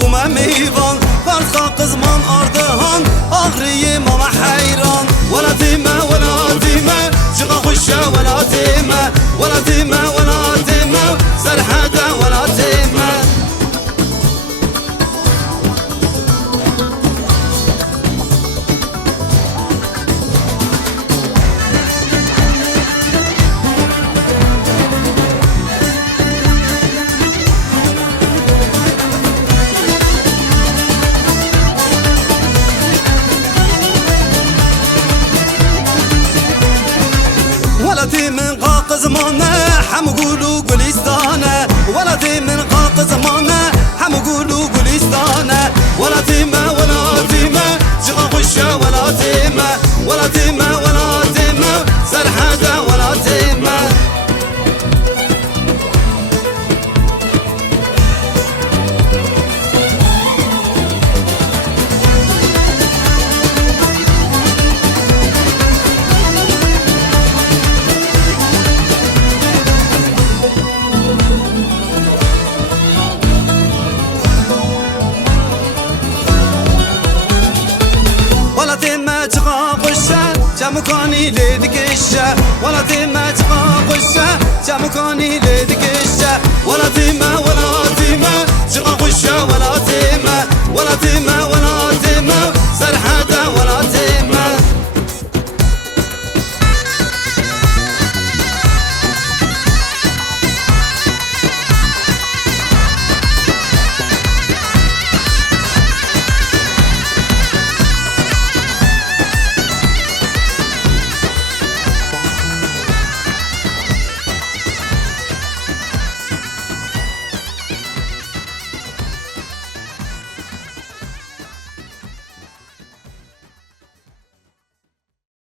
bu me meyvan Karsa kızman ardıhan Ağrıyım ama hayran Velatime velatime Çıka huşa velatime Velatime velatime Serhada velatime ولدي من قاق زمانه حم قولوا قليستانه ولدي من قاق زمانه حم قولوا قليستانه ولدي ما جغا غشة ولدي ما سرحده ولدي ما جمكاني ليدك الشا ولدي ما تقاق الشا جمكاني ليدك الشا ولدي ما جغا غشا ولدي ما